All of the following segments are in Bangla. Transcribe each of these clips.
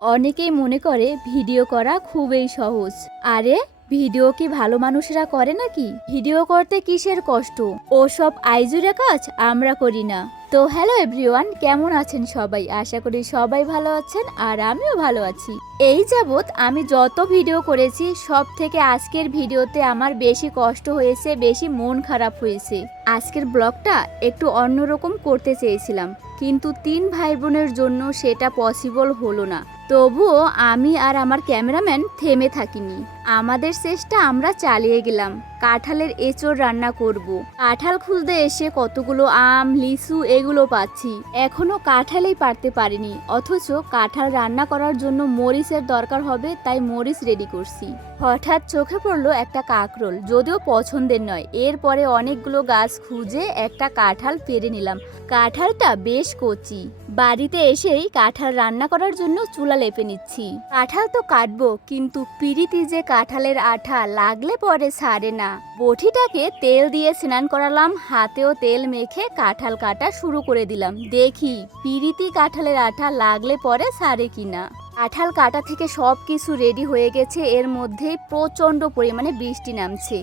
অনেকেই মনে করে ভিডিও করা খুবই সহজ। আরে ভিডিও কি ভালো মানুষেরা করে নাকি? ভিডিও করতে কিসের কষ্ট? ওসব আইজুরে কাজ আমরা করি না। তো হ্যালো এভরিওয়ান, কেমন আছেন সবাই? আশা করি সবাই ভালো আছেন আর আমিও ভালো আছি। এই যাবৎ আমি যত ভিডিও করেছি সব থেকে আজকের ভিডিওতে আমার বেশি কষ্ট হয়েছে, বেশি মন খারাপ হয়েছে। আজকের ব্লগটা একটু অন্যরকম করতে চেয়েছিলাম, কিন্তু 3 ভাই বোনের জন্য সেটা পসিবল হলো না। তবুও আমি আর আমার ক্যামেরাম্যান থেমে থাকিনি। আমাদের চেষ্টা আমরা চালিয়ে গেলাম। কাঁঠালের এঁচোড় রান্না করব। কাঁঠাল খুঁজতে এসে কতগুলো আম, লিচু এগুলো পাচ্ছি, এখনো কাঁঠালই পারতে পারিনি। অথচ কাঁঠাল রান্না করার জন্য মরিচের দরকার হবে, তাই মরিচ রেডি করছি। হঠাৎ চোখে পড়লো একটা কাকরোল, যদিও পছন্দের নয়। এরপরে অনেকগুলো গাছ খুঁজে একটা কাঁঠাল পেরে নিলাম। কাঁঠালটা বেশ কচি। বাড়িতে এসেই কাঁঠাল রান্না করার জন্য চুলা লেপে নিচ্ছি। কাঁঠাল তো কাটবো, কিন্তু পিরিতি যে কাঁঠালের আঠা, লাগলে পরে ছাড়ে না। বটিটাকে তেল দিয়ে স্নান করালাম, হাতেও তেল মেখে কাঁঠাল কাটা শুরু করে দিলাম। দেখি পিরিতি কাঁঠালের আঠা লাগলে পরে ছাড়ে কিনা। কাঁঠাল কাটা থেকে সব কিছু রেডি হয়ে গেছে। এর মধ্যেই প্রচণ্ড পরিমাণে বৃষ্টি নামছে।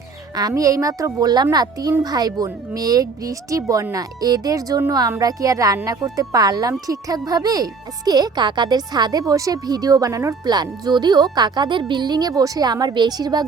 আমি এইমাত্র বললাম না, 3 ভাই বোন, মেঘ, বৃষ্টি, বন্যা, এদের জন্য আমরা কি আর রান্না করতে পারলাম ঠিকঠাকভাবে? আজকে কাকাদের ছাদে বসে ভিডিও বানানোর প্ল্যান। যদিও কাকাদের বিল্ডিংয়ে বসে আমার বেশিরভাগ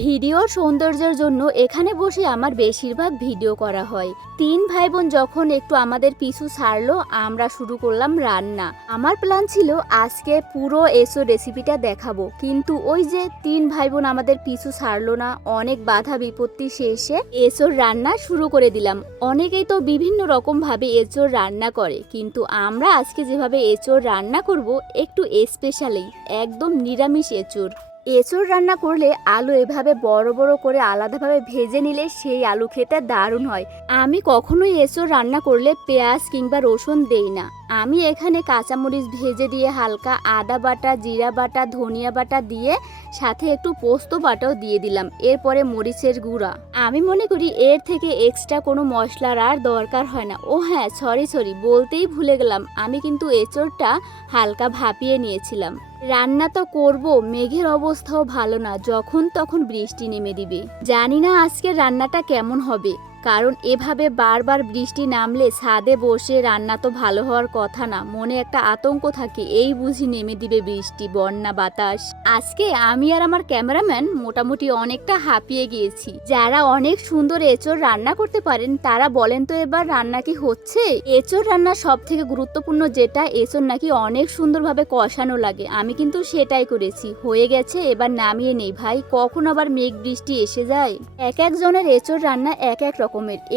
ভিডিওর সৌন্দর্যের জন্য এখানে বসে আমার বেশিরভাগ ভিডিও করা হয়। 3 ভাই বোন যখন একটু আমাদের পিছু ছাড়লো, আমরা শুরু করলাম রান্না। আমার প্ল্যান ছিল আজকে পুরো এঁচোড় রেসিপিটা দেখাবো, কিন্তু ওই যে 3 ভাই বোন আমাদের পিছু ছাড়লো না। অনেক বাধা বিপত্তি শেষে এঁচোড় রান্না শুরু করে দিলাম। অনেকেই তো বিভিন্ন রকম ভাবে এঁচোড় রান্না করে, কিন্তু আমরা আজকে যেভাবে এঁচোড় রান্না করব একটু স্পেশালি, একদম নিরামিষ এঁচোড়। এঁচোড় রান্না করলে আলু এভাবে বড় বড় করে আলাদাভাবে ভেজে নিলে সেই আলু খেতে দারুণ হয়। আমি কখনোই এঁচোড় রান্না করলে পেঁয়াজ কিংবা রসুন দেই না। আমি এখানে কাঁচামরিচ ভেজে দিয়ে হালকা আদা বাটা, জিরা বাটা, ধনিয়া বাটা দিয়ে সাথে একটু পোস্ত বাটাও দিয়ে দিলাম। এরপরে মরিচের গুঁড়া। আমি মনে করি এর থেকে এক্সট্রা কোনো মশলার আর দরকার হয় না। ও হ্যাঁ, সরি বলতেই ভুলে গেলাম, আমি কিন্তু এঁচোড়টা হালকা ভাপিয়ে নিয়েছিলাম। রান্না তো করব, মেঘের অবস্থাও ভালো না, যখন তখন বৃষ্টি নেমে দিবে। জানি না আজকের রান্নাটা কেমন হবে, কারণ এভাবে বারবার বৃষ্টি নামলে ছাদে বসে রান্না তো ভালো হওয়ার কথা না। মনে একটা আতঙ্ক থাকে, এই বুঝি নেমে দিবে বৃষ্টি, বন্যা, বাতাস। আজকে আমি আর আমার ক্যামেরাম্যান মোটামুটি অনেকটা হাঁপিয়ে গিয়েছি। যারা অনেক সুন্দর এঁচোড় রান্না করতে পারেন তারা বলেন তো এবার রান্না কি হচ্ছে? এঁচোড় রান্না সব থেকে গুরুত্বপূর্ণ যেটা, এঁচোড় নাকি অনেক সুন্দরভাবে কষানো লাগে। আমি কিন্তু সেটাই করেছি, হয়ে গেছে। এবার নামিয়ে নেই ভাই, কখন আবার মেঘ বৃষ্টি এসে যায়। এক একজনের এঁচোড় রান্না এক এক রকমের।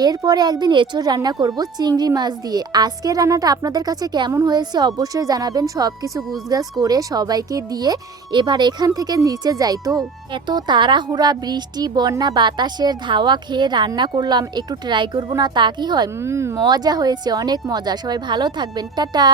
এরপরে একদিন এঁচোড় রান্না করব চিংড়ি মাছ দিয়ে। আজকের রান্নাটা আপনাদের কাছে কেমন হয়েছে অবশ্যই জানাবেন। সবকিছু গুছগাছ করে সবাইকে দিয়ে এবার এখান থেকে নিচে যাই। তো এত তাড়াহুড়া, বৃষ্টি, বন্যা, বাতাসের ধাওয়া খেয়ে রান্না করলাম, একটু ট্রাই করব না তা কি হয়? মজা হয়েছে, অনেক মজা। সবাই ভালো থাকবেন, টাটা।